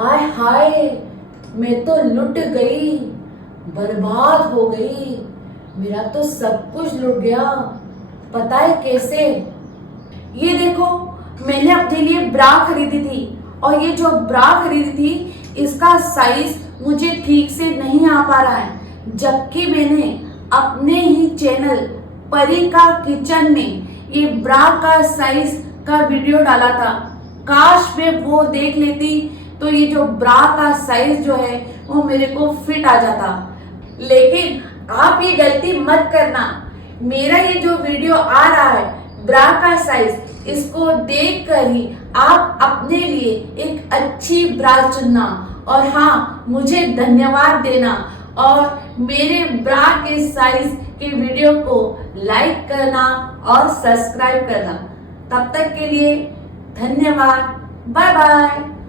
आय हाय, मैं तो लुट गई, बर्बाद हो गई। मेरा तो सब कुछ लुट गया। पता है कैसे? ये देखो, मैंने अपने लिए ब्रा खरीदी थी और ये जो ब्रा खरीदी थी इसका साइज मुझे ठीक से नहीं आ पा रहा है, जबकि मैंने अपने ही चैनल परी का किचन में ये ब्रा का साइज का वीडियो डाला था। काश मैं वो देख लेती तो ये जो ब्रा का साइज जो है वो मेरे को फिट आ जाता। लेकिन आप ये गलती मत करना। मेरा ये जो वीडियो आ रहा है ब्रा का साइज, इसको देख कर ही आप अपने लिए एक अच्छी ब्रा चुनना और हाँ, मुझे धन्यवाद देना और मेरे ब्रा के साइज के वीडियो को लाइक करना और सब्सक्राइब करना। तब तक के लिए धन्यवाद। Bye bye.